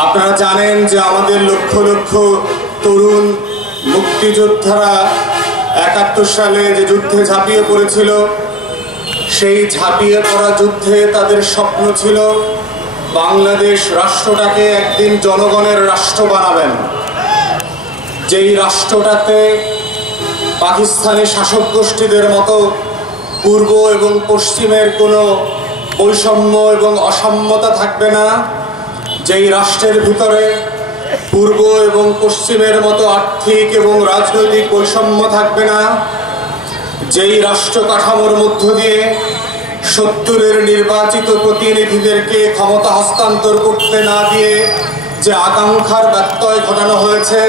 আপনারা জানেন যে আমাদের লক্ষ লক্ষ তরুণ মুক্তিযোদ্ধারা ৭১ সালে যে যুদ্ধে ঝাঁপিয়ে পড়েছিল, সেই ঝাঁপিয়ে পড়া যুদ্ধে তাদের স্বপ্ন ছিল বাংলাদেশ রাষ্ট্রটাকে একদিন জনগণের রাষ্ট্র বানাবেন, যেই রাষ্ট্রটাতে পাকিস্তানি শাসক গোষ্ঠীদের মতো পূর্ব এবং পশ্চিমের কোনো বৈষম্য এবং অসাম্যতা থাকবে না, যেই রাষ্ট্রের ভিতরে পূর্ব এবং পশ্চিমের মতো আর্থিক এবং রাজনৈতিক বৈষম্য থাকবে না, যেই রাষ্ট্র কাঠামোর মধ্য দিয়ে ৭০-এর নির্বাচিত প্রতিনিধিদেরকে ক্ষমতা হস্তান্তর করতে না দিয়ে যে আকাঙ্ক্ষার ব্যত্যয় ঘটানো হয়েছে,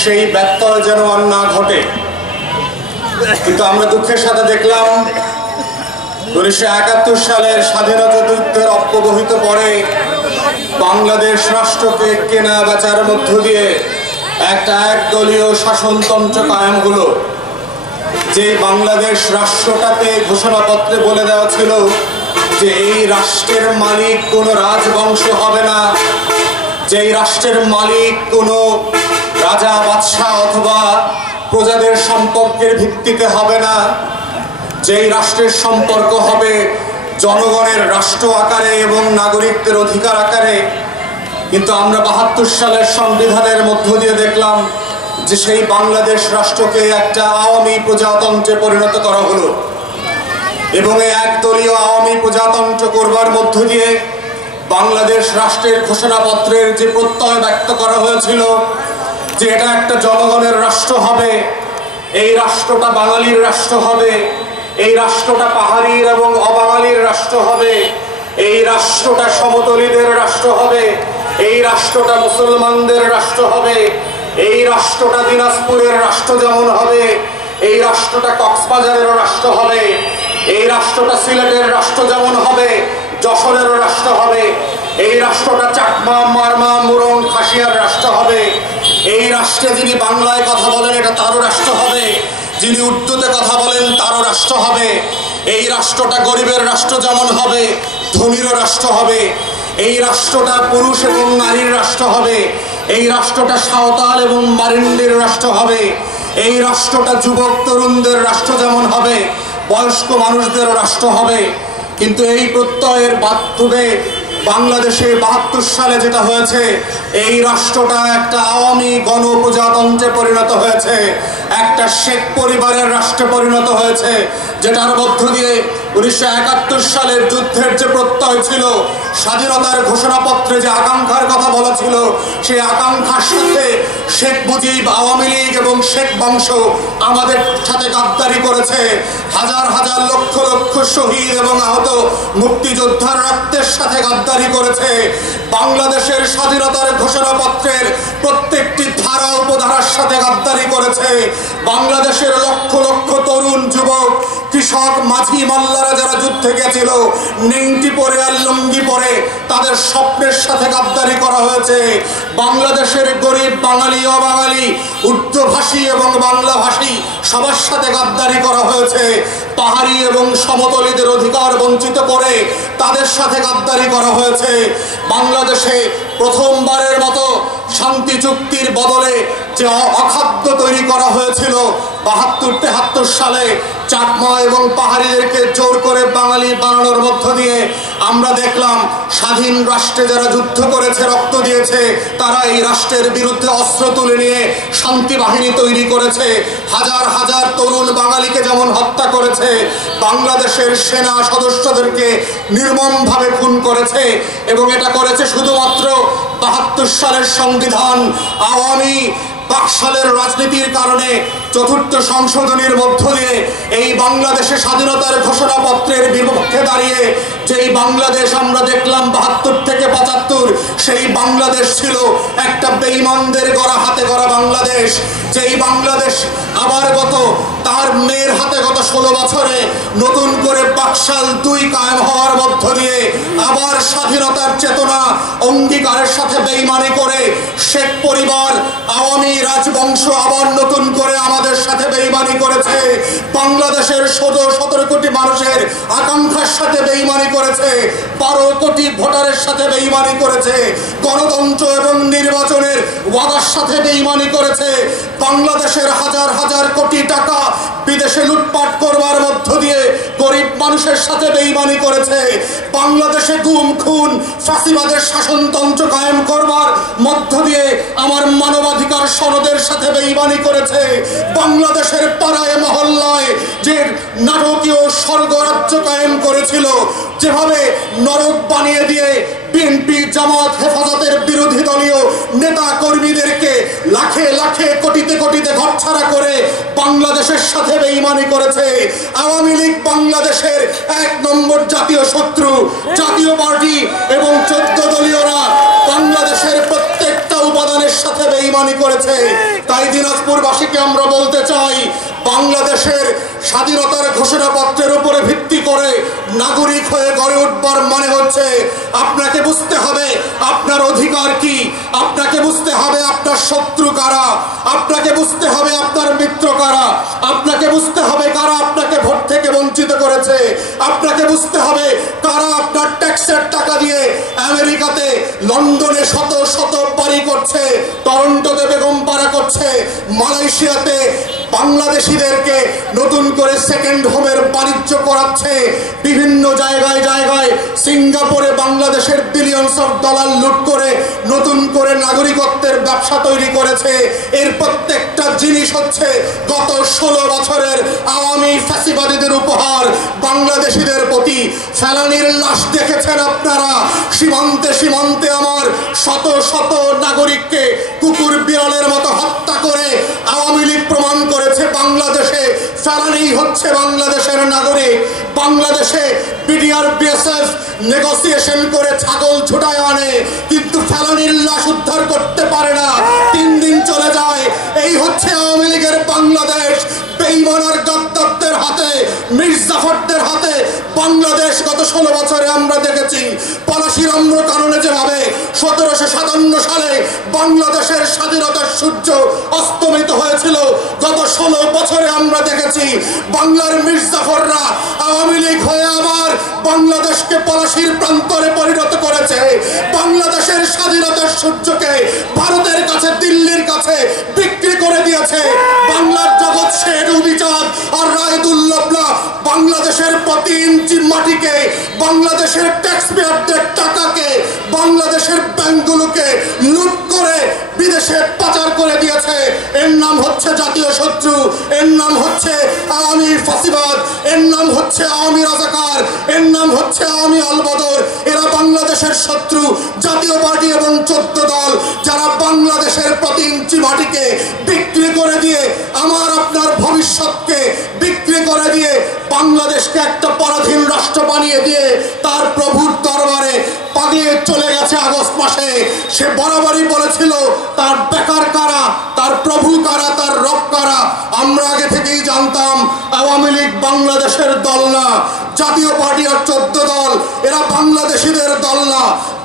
সেই ব্যত্যয় যেন আর না ঘটে। কিন্তু আমরা দুঃখের সাথে দেখলাম ১৯৭১ সালের স্বাধীনতা যুদ্ধের অব্যবহিত পরে বাংলাদেশ রাষ্ট্রকে কেনা বেচার মধ্য দিয়ে একটা একদলীয় শাসনতন্ত্র কায়েম হলো। যে বাংলাদেশ রাষ্ট্রটাতে ঘোষণাপত্রে বলে দেওয়া ছিল যে এই রাষ্ট্রের মালিক কোনো রাজবংশ হবে না, যেই রাষ্ট্রের মালিক কোনো রাজা বাদশাহ অথবা প্রজাদের সম্পর্কের ভিত্তিতে হবে না, যেই রাষ্ট্রের সম্পর্ক হবে জনগণের রাষ্ট্র আকারে এবং নাগরিকদের অধিকার আকারে। কিন্তু আমরা ৭২ সালের সংবিধানের মধ্য দিয়ে দেখলাম যে সেই বাংলাদেশ রাষ্ট্রকে একটা আওয়ামী প্রজাতন্ত্রে পরিণত করা হলো, এবং এই একদলীয় আওয়ামী প্রজাতন্ত্র করবার মধ্য দিয়ে বাংলাদেশ রাষ্ট্রের ঘোষণাপত্রের যে প্রত্যয় ব্যক্ত করা হয়েছিল যে এটা একটা জনগণের রাষ্ট্র হবে, এই রাষ্ট্রটা বাঙালির রাষ্ট্র হবে, এই রাষ্ট্রটা পাহাড়ির এবং অবাঙালির রাষ্ট্র হবে, এই রাষ্ট্রটা সমতলীদের রাষ্ট্র হবে, এই রাষ্ট্রটা মুসলমানদের রাষ্ট্র হবে, এই রাষ্ট্রটা দিনাজপুরের রাষ্ট্র যেমন হবে, এই রাষ্ট্রটা কক্সবাজারের রাষ্ট্র হবে, এই রাষ্ট্রটা সিলেটের রাষ্ট্র যেমন হবে, যশোরের রাষ্ট্র হবে, এই রাষ্ট্রটা চাকমা, মারমা, মুরং, খাসিয়ার রাষ্ট্র হবে, এই রাষ্ট্রে যিনি বাংলায় কথা বলেন এটা তারও রাষ্ট্র হবে, যিনি উর্দুতে কথা বলেন তারও রাষ্ট্র হবে, এই রাষ্ট্রটা গরিবের রাষ্ট্র যেমন হবে, ধনীরও রাষ্ট্র হবে, এই রাষ্ট্রটা পুরুষ এবং নারীর রাষ্ট্র হবে, এই রাষ্ট্রটা সাঁওতাল এবং মারিন্ডির রাষ্ট্র হবে, এই রাষ্ট্রটা যুবক তরুণদের রাষ্ট্র যেমন হবে, বয়স্ক মানুষদেরও রাষ্ট্র হবে। কিন্তু এই প্রত্যয়ের বাস্তবে বাংলাদেশে ৭২ সালে যেটা হয়েছে, এই রাষ্ট্রটা একটা আওয়ামী গণপ্রজাতন্ত্রে পরিণত হয়েছে, একটা শেখ পরিবারের রাষ্ট্রে পরিণত হয়েছে, যেটার মধ্য দিয়ে ১৯৭১ সালের যুদ্ধের যে প্রত্যয় ছিল, স্বাধীনতার ঘোষণাপত্রে যে আকাঙ্ক্ষার কথা বলা ছিল, সেই আকাঙ্ক্ষার সাথে শেখ মুজিব, আওয়ামী লীগ এবং শেখ বংশ আমাদের সাথে গাদ্দারি করেছে। হাজার হাজার লক্ষ লক্ষ শহীদ এবং আহত মুক্তিযোদ্ধার রক্তের সাথে গাদ্দারি করেছে। বাংলাদেশের স্বাধীনতার ঘোষণাপত্রের প্রত্যেকটি ধারা উপধারার সাথে গাদ্দারি করেছে। বাংলাদেশের লক্ষ লক্ষ তরুণ যুবক, কৃষক, মাঝি, মাল্লারা যারা যুদ্ধে গেছিল, নেংটি পরে আর লুঙ্গি পরে, তাদের স্বপ্নের সাথে গাদ্দারি করা হয়েছে। বাংলাদেশের গরিব বাঙালি, অবাঙালি, উর্দুভাষী এবং বাংলাভাষী সবার সাথে গাদ্দারি করা হয়েছে। পাহাড়ি এবং সমতলীদের অধিকার বঞ্চিত করে তাদের সাথে গাদ্দারি করা হয়েছে। বাংলাদেশে প্রথমবারের মতো শান্তি চুক্তির বদলে যে অখাদ্য তৈরি করা হয়েছিল ৭২-৭৩ সালে, চাকমা এবং পাহাড়িদেরকে জোর করে বাঙালি বানানোর মধ্য দিয়ে আমরা দেখলাম স্বাধীন রাষ্ট্রে যারা যুদ্ধ করেছে, রক্ত দিয়েছে, তারা এই রাষ্ট্রের বিরুদ্ধে অস্ত্র তুলে নিয়ে শান্তি বাহিনী তৈরি করেছে। হাজার হাজার তরুণ বাঙালিকে যেমন হত্যা করেছে, বাংলাদেশের সেনা সদস্যদেরকে নির্মমভাবে খুন করেছে, এবং এটা করেছে শুধুমাত্র ৭২ সালের সংবিধান আওয়ামী বাকশালের রাজনীতির কারণে। চতুর্থ সংশোধনীর মধ্য দিয়ে এই বাংলাদেশে স্বাধীনতার ঘোষণাপত্রের বিপক্ষে দাঁড়িয়ে যেই বাংলাদেশ আমরা দেখলাম ৭২ থেকে ৭৫, সেই বাংলাদেশ ছিল একটা বেঈমানদের গড়া, হাতে গড়া বাংলাদেশ। যেই বাংলাদেশ আবার তার মেয়ের হাতে গত ১৬ বছরে নতুন করে বাকশাল ২ কায়েম হওয়ার মধ্য দিয়ে আবার স্বাধীনতার চেতনা অঙ্গীকারের সাথে বেঈমানি করে শেখ পরিবার, আওয়ামী রাজবংশ আবার নতুন করে আমাদের ফাসিবাদের সাথে বেঈমানি করেছে, বাংলাদেশের 17 কোটি মানুষের আকাঙ্ক্ষার সাথে বেঈমানি করেছে, 12 কোটি ভোটারের সাথে বেঈমানি করেছে, গণতন্ত্র এবং নির্বাচনের ওয়াদার সাথে বেঈমানি করেছে, বাংলাদেশের হাজার হাজার কোটি টাকা বিদেশে লুটপাট করবার মধ্য দিয়ে গরিব মানুষের সাথে বেঈমানি করেছে, বাংলাদেশে গুম খুন ফাসিবাদের শাসনতন্ত্র কায়েম করবার মধ্য দিয়ে আমার মানবাধিকার সনদের সাথে বেঈমানি করেছে, বাংলাদেশের পাড়ায় মহল্লায় যে নাটকীয় স্বর্গরাজ্য কায়েম করেছিল, যেভাবে নরক বানিয়ে দিয়ে বিএনপি জামাত হেফাজতের বিরোধী দলীয় নেতা কর্মীদেরকে লাখে লাখে কোটিতে কোটিতে ঘরছাড়া করে বাংলাদেশের সাথে বেঈমানি করেছে। আওয়ামী লীগ বাংলাদেশের 1 নম্বর জাতীয় শত্রু। জাতীয় পার্টি এবং 14 দলীয়রা বাংলাদেশের প্রত্যেকটা উপাদানের সাথে বেঈমানি করেছে। তাই দিনাজপুরবাসীকে আমরা বলতে চাই, বাংলাদেশের স্বাধীনতার ঘোষণাপত্রের উপরে ভিত্তি করে নাগরিক হয়ে গড়ে উঠবার মানে হচ্ছে আপনাকে বুঝতে হবে আপনার অধিকার কি, আপনাকে বুঝতে হবে আপনার শত্রু কারা, আপনাকে বুঝতে হবে আপনার মিত্র কারা, আপনাকে বুঝতে হবে কারা আপনাকে ভোট থেকে বঞ্চিত করেছে, আপনাকে বুঝতে হবে কারা আপনার ট্যাক্সের টাকা দিয়ে আমেরিকাতে লন্ডনে শত শত বাড়ি করছে, টরন্টোতে বেগম পাড়া করছে, মালয়েশিয়াতে বাংলাদেশিদেরকে নতুন করে সেকেন্ড হোমের বাণিজ্য করাচ্ছে, বিভিন্ন জায়গায় জায়গায় সিঙ্গাপুরে বাংলাদেশের বিলিয়নস অফ ডলার লুট করে নতুন করে নাগরিকত্বের ব্যবসা তৈরি করেছে। এর প্রত্যেকটা জিনিস হচ্ছে গত 16 বছরের আওয়ামী ফ্যাসিবাদীদের উপহার বাংলাদেশিদের প্রতি। ফেলানির লাশ দেখেছেন আপনারা, সীমান্তে সীমান্তে আমার শত শত নাগরিককে কুকুর বিড়ালের মতো হত্যা করে আওয়ামী লীগ প্রমাণ করেছে বাংলাদেশে ফেলানি হচ্ছে বাংলাদেশের নাগরিক। বাংলাদেশে বিডিআর বিএসএফ নেগোসিয়েশন করে ছাগল ছুটায় আনে, কিন্তু ফেলানির লাশ উদ্ধার করতে পারে না, 3 দিন চলে যায়। এই হচ্ছে আওয়ামী লীগের বাংলাদেশ। বেঈমান আর গাদ্দারদের হাতে, মির্জাফরদের হাতে বাংলাদেশ গত 16 বছরে আমরা দেখেছি। পলাশির আম্র কারণে যেভাবে 1757 সালে বাংলাদেশের স্বাধীনতার সূর্য অস্তমিত হয়েছিল, গত 16 বছরে আমরা দেখেছি বাংলার মির্জাফররা আওয়ামী লীগ হয়ে আবার বাংলাদেশকে পলাশির প্রান্তরে পরিণত করেছে। বাংলাদেশের স্বাধীনতার সূর্যকে ভারতের কাছে, দিল্লির কাছে বিক্রি করে দিয়েছে। বাংলার জগৎ শেঠ উদিচাঁদ আর রায়দুল্লাহ বাংলাদেশের প্রতি ইঞ্চি মাটিকে, বাংলাদেশের ট্যাক্স পেয়ারদের টাকাকে, বাংলাদেশের ব্যাংকগুলোকে লুট করে বিদেশে পাচার করে দিয়েছে। এর নাম হচ্ছে জাতীয় শত্রু, এর নাম হচ্ছে আওয়ামী ফাসিবাদ, এর নাম হচ্ছে আওয়ামী রাজাকার, এর নাম হচ্ছে আওয়ামী আলবদর। এরা বাংলাদেশের শত্রু। জাতীয় পার্টি এবং 14 দল যারা বাংলাদেশের প্রতি ইঞ্চি মাটিকে বিক্রি করে দিয়ে, আমার আপনার ভবিষ্যৎকে বিক্রি করে দিয়ে, বাংলাদেশকে একটা পরাধীন রাষ্ট্র বানিয়ে দিয়ে তার প্রভুর দরবারে পালিয়ে চলে গেছে আগস্ট মাসে। সে বরাবরই বলেছিল তার বেকার কারা, তার প্রভু কারা, তার রব কারা। আমরা আগে থেকেই জানতাম আওয়ামী লীগ বাংলাদেশের দল না, জাতীয় পার্টি আর 14 দল এরা বাংলাদেশিদের দল না।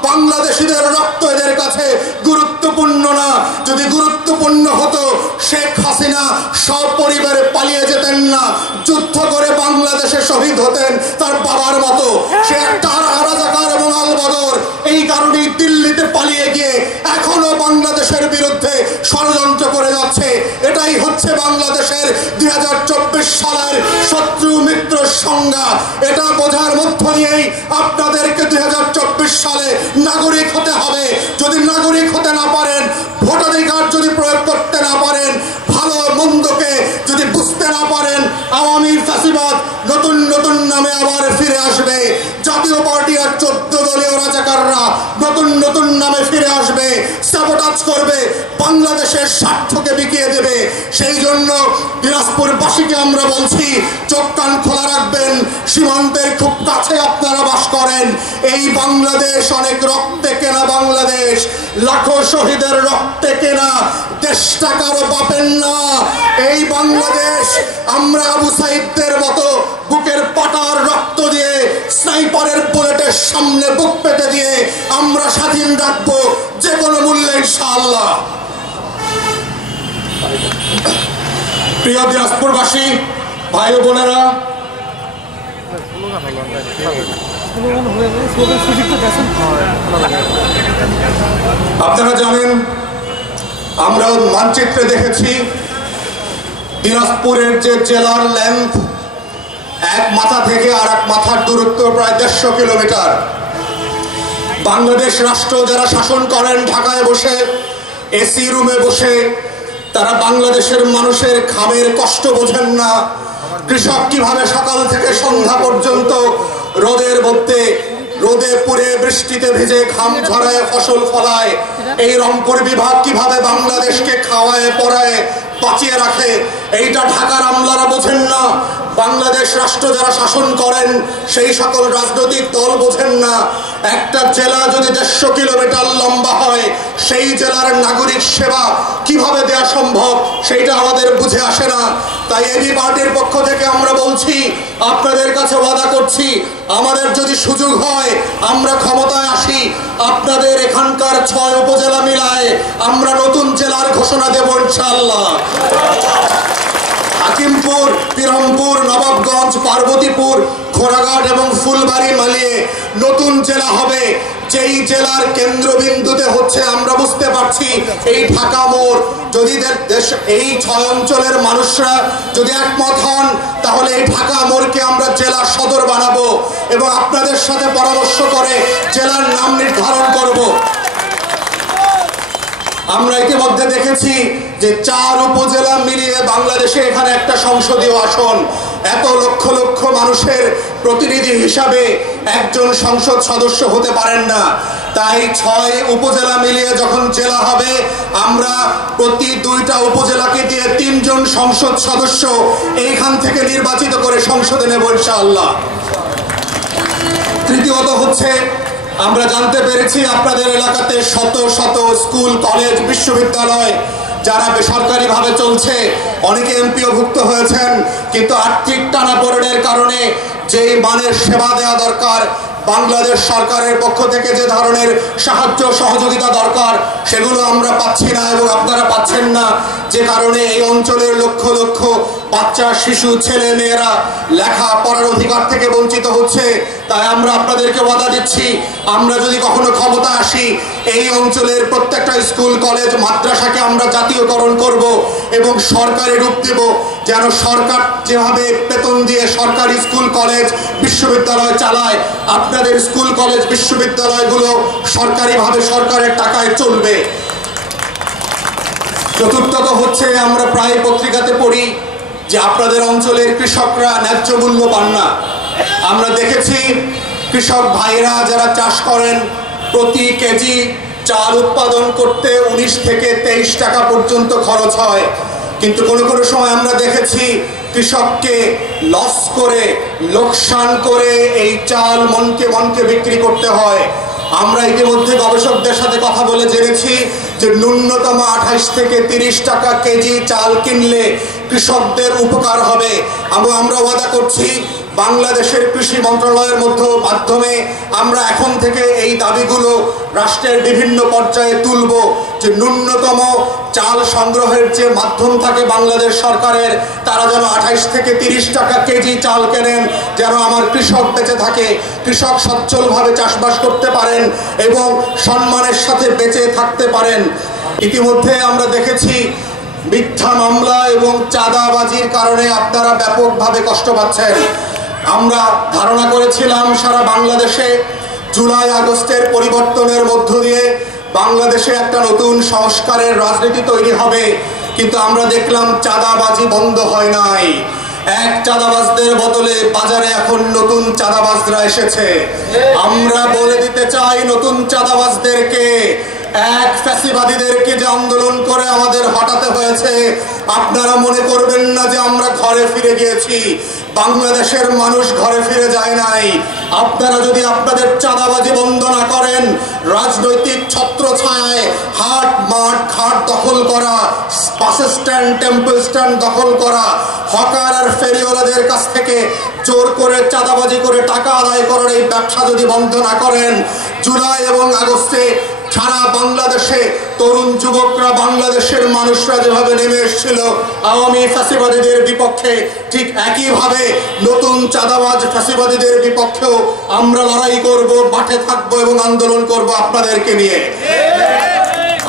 বাংলাদেশিদের রক্ত এদের কাছে গুরুত্বপূর্ণ না। যদি গুরুত্বপূর্ণ হতো শেখ হাসিনা সপরিবারে পালিয়ে যেতেন না, যুদ্ধ করে বাংলাদেশে শহীদ হতেন তার বাবার মতো। সে একটা রাজাকার এবং আলবদর। এই কারণেই দিল্লিতে পালিয়ে গিয়ে এখনো বাংলাদেশের বিরুদ্ধে ষড়যন্ত্র করে যাচ্ছে। এটাই হচ্ছে বাংলাদেশের 2024 সালের শত্রু মিত্র সংজ্ঞা। এটা বোঝার মধ্য দিয়েই আপনাদেরকে 2024 সালে নাগরিক হতে হবে। যদি নাগরিক হতে না পারেন, ভোটাধিকার যদি প্রয়োগ করতে না পারেন, ভালো মন্দকে যদি বুঝতে না পারেন, আওয়ামী ফ্যাসিবাদ নতুন নতুন নামে আবার ফিরে আসবে। জাতীয় পার্টি আর 14 দলীয় রাজাকাররা নতুন নতুন নামে ফিরে আসবে, সাবোটাজ করবে, বাংলাদেশের স্বার্থকে বিকিয়ে দেবে। সেই জন্য দিনাজপুরবাসীকে আমরা বলছি, চোখ কান খোলা রাখবেন। সীমান্তের খুব কাছে আপনারা বাস করেন। এই বাংলাদেশ অনেক রক্তে কেনা বাংলাদেশ, লাখো শহীদের রক্তে কেনা, দেশটা কারো বাপের না। এই বাংলাদেশ আমরা আবু সাইদদের মতো বুকের পাটার রক্ত দিয়ে, স্নাইপারের বুলেটের সামনে বুক পেতে দিয়ে আমরা স্বাধীন রাখবো যে কোনো মূল্যে ইনশাআল্লাহ। প্রিয় দিনাজপুরবাসী ভাই ও বোনেরা, আপনারা জানেন আমরা মানচিত্রে দেখেছি দিনাজপুরের যে জেলার লেন্থ এক মাথা থেকে আর এক মাথার দূরত্ব প্রায় 150 কিলোমিটার। বাংলাদেশ রাষ্ট্র যারা শাসন করেন ঢাকায় বসে এসি রুমে বসে, তারা বাংলাদেশের মানুষের ঘামের কষ্ট বোঝেন না। কৃষক কিভাবে সকাল থেকে সন্ধ্যা পর্যন্ত রোদের মধ্যে রোদে পুড়ে বৃষ্টিতে ভিজে ঘাম ঝরায় ফসল ফলায়, এই রংপুর বিভাগ কিভাবে বাংলাদেশকে খাওয়ায় পড়ায় বাঁচিয়ে রাখে, এইটা ঢাকার আমলারা বোঝেন না। বাংলাদেশ রাষ্ট্র যারা শাসন করেন সেই সকল রাজনৈতিক দল বোঝেন না। একটা জেলা যদি 150 কিলোমিটার লম্বা হয়, সেই জেলার নাগরিক সেবা কিভাবে দেওয়া সম্ভব সেইটা আমাদের বুঝে আসে না। তাই এবি পার্টির পক্ষ থেকে আমরা বলছি, আপনাদের কাছে ওয়াদা করছি, আমাদের যদি সুযোগ হয় আমরা ক্ষমতায় আসি, আপনাদের এখানকার 6 উপজেলা মিলায় আমরা নতুন জেলার ঘোষণা দেব ইনশাআল্লাহ। হাকিমপুর, বিরমপুর, নবাবগঞ্জ, পার্বতীপুর, ঘোড়াঘাট এবং ফুলবাড়ি মিলিয়ে নতুন জেলা হবে। যেই জেলার কেন্দ্রবিন্দুতে হচ্ছে আমরা বুঝতে পারছি এই ঢাকা মোড়। যদি এই 6 অঞ্চলের মানুষরা যদি একমত হন, তাহলে এই ঢাকা মোড়কে আমরা জেলা সদর বানাবো এবং আপনাদের সাথে পরামর্শ করে জেলার নাম নির্ধারণ করব। আমরা ইতিমধ্যে দেখেছি যে 4 উপজেলা মিলিয়ে বাংলাদেশে এখানে একটা সংসদীয় আসন। এত লক্ষ লক্ষ মানুষের প্রতিনিধি হিসাবে একজন সংসদ সদস্য হতে পারেন না। তাই 6 উপজেলা মিলিয়ে যখন জেলা হবে, আমরা প্রতি 2টা উপজেলাকে দিয়ে 3 জন সংসদ সদস্য এইখান থেকে নির্বাচিত করে সংসদে নেব ইনশাআল্লাহ। তৃতীয়ত হচ্ছে, আমরা জানতে পেরেছি আপনাদের এলাকাতে শত শত স্কুল, কলেজ, বিশ্ববিদ্যালয় যারা বেসরকারিভাবে চলছে, অনেকে এমপিও ভুক্ত হয়েছেন, কিন্তু আর্থিক টানাপোড়েনের কারণে যে মানের সেবা দেওয়া দরকার, বাংলাদেশ সরকারের পক্ষ থেকে যে ধরনের সাহায্য সহযোগিতা দরকার, সেগুলো আমরা পাচ্ছি না এবং আপনারা পাচ্ছেন না। যে কারণে এই অঞ্চলের লক্ষ লক্ষ বাচ্চা, শিশু, ছেলে মেয়েরা লেখা পড়ার অধিকার থেকে বঞ্চিত হচ্ছে। তাই আমরা আপনাদেরকে ওয়াদা দিচ্ছি, আমরা যদি কখনো ক্ষমতা আসি, এই অঞ্চলের প্রত্যেকটা স্কুল, কলেজ, মাদ্রাসাকে আমরা জাতীয়করণ করব এবং সরকারি রূপ দেব, যেন সরকার যেভাবে বেতন দিয়ে সরকারি স্কুল, কলেজ, বিশ্ববিদ্যালয় চালায়, আপনাদের স্কুল, কলেজ, বিশ্ববিদ্যালয়গুলো সরকারিভাবে সরকারের টাকায় চলবে। চতুর্থত হচ্ছে, আমরা প্রায় পত্রিকাতে পড়ি যে আপনাদের অঞ্চলের কৃষকরা ন্যায্য মূল্য পান না। আমরা দেখেছি কৃষক ভাইরা যারা চাষ করেন, প্রতি কেজি চাল উৎপাদন করতে 19 থেকে 23 টাকা পর্যন্ত খরচ হয়, কিন্তু কোনো কোনো সময় আমরা দেখেছি কৃষককে লস করে, লোকসান করে এই চাল মনকে মনকে বিক্রি করতে হয়। আমরা ইতিমধ্যে গবেষকদের সাথে কথা বলে জেনেছি যে ন্যূনতম 28 থেকে 30 টাকা কেজি চাল কিনলে কৃষকদের উপকার হবে। এবং আমরা ওয়াদা করছি, বাংলাদেশের কৃষি মন্ত্রণালয়ের মাধ্যমে আমরা এখন থেকে এই দাবিগুলো রাষ্ট্রের বিভিন্ন পর্যায়ে তুলব, যে ন্যূনতম চাল সংগ্রহের যে মাধ্যম থাকে বাংলাদেশ সরকারের, তারা যেন 28 থেকে 30 টাকা কেজি চাল কেনেন, যেন আমার কৃষক বেঁচে থাকে, কৃষক সচ্ছলভাবে চাষবাস করতে পারেন এবং সম্মানের সাথে বেঁচে থাকতে পারেন। ইতিমধ্যে আমরা দেখেছি মিথ্যা মামলা এবং চাঁদাবাজির কারণে আপনারা ব্যাপকভাবে কষ্ট পাচ্ছেন। আমরা ধারণা করেছিলাম সারা বাংলাদেশে জুলাই আগস্টের পরিবর্তনের মধ্য দিয়ে বাংলাদেশে একটা নতুন সংস্কারের রাজনীতি তৈরি হবে, কিন্তু আমরা দেখলাম চাঁদাবাজি বন্ধ হয় নাই। এক চাঁদাবাজদের বদলে বাজারে এখন নতুন চাঁদাবাজরা এসেছে। আমরা বলে দিতে চাই নতুন চাঁদাবাজদেরকে, এক ফ্যাসিবাদীদেরকে যে আন্দোলন করে আমাদের হটাতে হয়েছে, আপনারা মনে করবেন না যে আমরা ঘরে ফিরে গিয়েছি। বাংলাদেশের মানুষ ঘরে ফিরে যায় নাই। আপনারা যদি আপনাদের চাঁদাবাজি বন্ধ না করেন, রাজনৈতিক ছত্রছায়ায় হাট, মাঠ, ঘাট দখল করা, বাস স্ট্যান্ড, টেম্পো স্ট্যান্ড দখল করা, হকার আর ফেরিওয়ালাদের কাছ থেকে জোর করে চাঁদাবাজি করে টাকা আদায় করার এই ব্যবসা যদি বন্ধ না করেন, জুলাই এবং আগস্টে সারা বাংলাদেশে তরুণ যুবকরা, বাংলাদেশের মানুষরা যেভাবে নেমে এসেছিল আওয়ামী ফ্যাসিবাদীদের বিপক্ষে, ঠিক একইভাবে নতুন চাঁদাবাজ ফ্যাসিবাদীদের বিপক্ষেও আমরা লড়াই করব, মাঠে থাকবো এবং আন্দোলন করব আপনাদেরকে নিয়ে।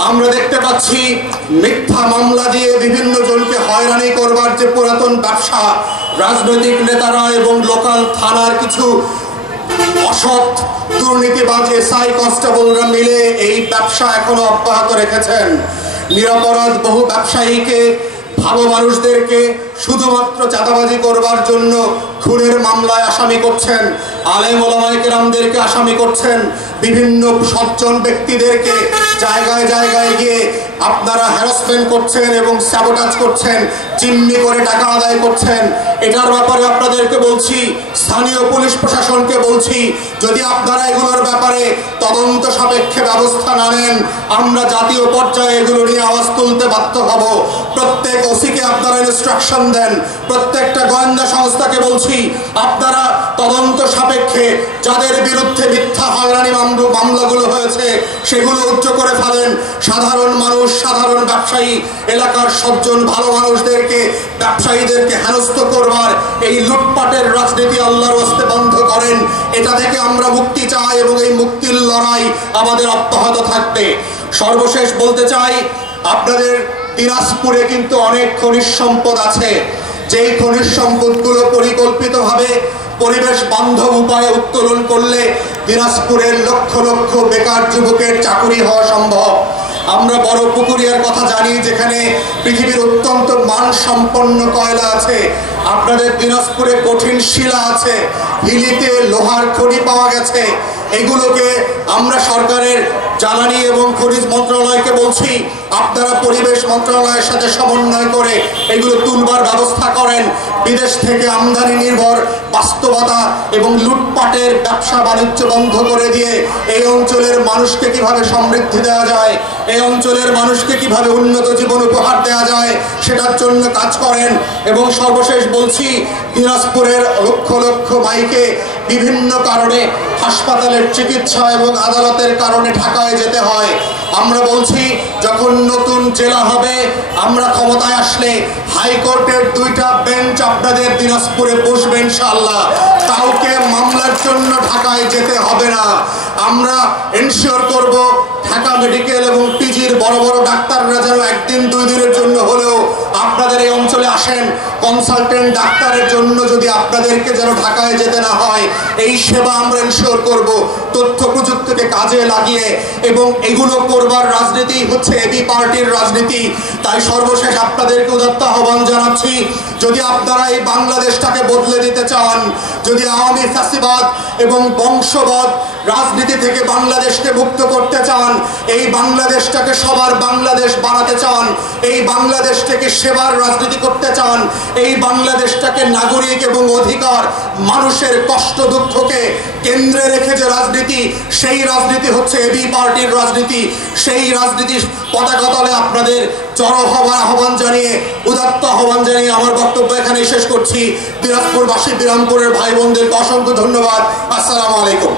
আমরা দেখতে পাচ্ছি মিথ্যা মামলা দিয়ে বিভিন্ন জনকে হয়রানি করবার যে পুরাতন ব্যবসা, রাজনৈতিক নেতারা এবং লোকাল থানার কিছু অসৎ দুর্নীতিবাজ এসআই কনস্টেবলরা মিলে এই ব্যবসা এখনো অব্যাহত রেখেছেন। নিরপরাধ বহু ব্যবসায়ীকে, ভালো মানুষদেরকে শুধুমাত্র চাঁদাবাজি করবার জন্য খুনের মামলায় আসামি করছেন, আলেম ওলামায়ে কেরামদেরকে আসামি করছেন, বিভিন্ন সজ্জন ব্যক্তিদেরকে জায়গায় জায়গায় গিয়ে আপনারা হ্যারাসমেন্ট করছেন এবং স্যাবোটাজ করছেন, জিম্মি করে টাকা আদায় করছেন। এটার ব্যাপারে আপনাদেরকে বলছি, স্থানীয় পুলিশ প্রশাসনকে বলছি, যদি আপনারা এগুলোর ব্যাপারে তদন্ত সাপেক্ষে ব্যবস্থা না নেন, আমরা জাতীয় পর্যায়ে এগুলো নিয়ে আওয়াজ তুলতে বাধ্য হব। প্রত্যেক ওসিকে আপনারা ইনস্ট্রাকশন দেন, প্রত্যেকটা গোয়েন্দা সংস্থাকে বলছি, আপনারা তদন্ত সাপেক্ষে যাদের বিরুদ্ধে মিথ্যা হয়রানি মামলাগুলো হয়েছে সেগুলো উচ্চ করে ফেলেন। সাধারণ মানুষ, সাধারণ ব্যবসায়ী, এলাকার সজ্জন ভালো মানুষদেরকে, ব্যবসায়ীদেরকে হেনস্থ করবার এই লুটপাটের রাজনীতি আল্লাহর ওয়াস্তে বন্ধ করেন। এটা থেকে আমরা মুক্তি চাই এবং এই মুক্তির লড়াই আমাদের অব্যাহত থাকবে। সর্বশেষ বলতে চাই, আপনাদের দিনাজপুরে কিন্তু অনেক খনিজ সম্পদ আছে, যেই খনিজ সম্পদগুলো পরিকল্পিতভাবে পরিবেশ বান্ধব উপায়ে উত্তোলন করলে দিনাজপুরের লক্ষ লক্ষ বেকার যুবকের চাকুরি হওয়া সম্ভব। আমরা বড় পুকুরিয়ার কথা জানি, যেখানে পৃথিবীর অত্যন্ত মানসম্পন্ন কয়লা আছে। আপনাদের দিনাজপুরে কঠিন শিলা আছে, হিলিতে লোহার খনি পাওয়া গেছে। এগুলোকে আমরা সরকারের জ্বালানি এবং খনিজ মন্ত্রণালয়কে বলছি, আপনারা পরিবেশ মন্ত্রণালয়ের সাথে সমন্বয় করে এগুলো তুলবার ব্যবস্থা করেন। বিদেশ থেকে আমদানি নির্ভর বাস্তবতা এবং লুটপাটের ব্যবসা বাণিজ্য বন্ধ করে দিয়ে এই অঞ্চলের মানুষকে কিভাবে সমৃদ্ধি দেওয়া যায়, এই অঞ্চলের মানুষকে কিভাবে উন্নত জীবন উপহার দেওয়া যায়, সেটার জন্য কাজ করেন। এবং সর্বশেষ বলছি, দিনাজপুরের লক্ষ লক্ষ মাইকে বিভিন্ন কারণে হাসপাতালের চিকিৎসা এবং আদালতের কারণে ঢাকায় যেতে হয়। আমরা বলছি, যখন নতুন জেলা হবে, আমরা ক্ষমতায় আসলে হাইকোর্টের 2টা বেঞ্চ আপনাদের দিনাজপুরে বসবে ইনশাআল্লাহ। কাউকে মামলার জন্য ঢাকায় যেতে হবে না। আমরা এনশিওর করব ঢাকা মেডিকেল এবং পিজির বড় বড় ডাক্তাররা যেন 1 দিন 2 দিনের জন্য হলেও আপনাদের এই অঞ্চলে আসেন। কনসালটেন্ট ডাক্তারের জন্য যদি আপনাদেরকে যেন ঢাকায় যেতে না হয়, এই সেবা আমরা এনশিওর করব তথ্য প্রযুক্তিকে কাজে লাগিয়ে। এবং এগুলো করবার রাজনীতি হচ্ছে এবি পার্টির রাজনীতি। তাই সর্বশেষ আপনাদেরকে উদাত্ত আহ্বান জানাচ্ছি, যদি আপনারা এই বাংলাদেশটাকে বদলে দিতে চান, যদি আওয়ামী ফ্যাসিবাদ এবং বংশবাদ রাজনীতি থেকে বাংলাদেশকে মুক্ত করতে চান, এই বাংলাদেশটাকে সবার বাংলাদেশ বানাতে চান, এই বাংলাদেশটাকে সেবার রাজনীতি করতে চান, এই বাংলাদেশটাকে নাগরিক এবং অধিকার, মানুষের কষ্ট দুঃখকে কেন্দ্রে রেখে যে রাজনীতি, সেই রাজনীতি হচ্ছে এবি পার্টির রাজনীতি। সেই রাজনীতির পতাকা তলে আপনাদের জড়ো হবার আহ্বান জানিয়ে, উদাত্ত আহ্বান জানিয়ে আমার বক্তব্য এখানে শেষ করছি। দিনাজপুরবাসী, বিরামপুরের ভাই বোনদেরকে অসংখ্য ধন্যবাদ। আসসালামু আলাইকুম।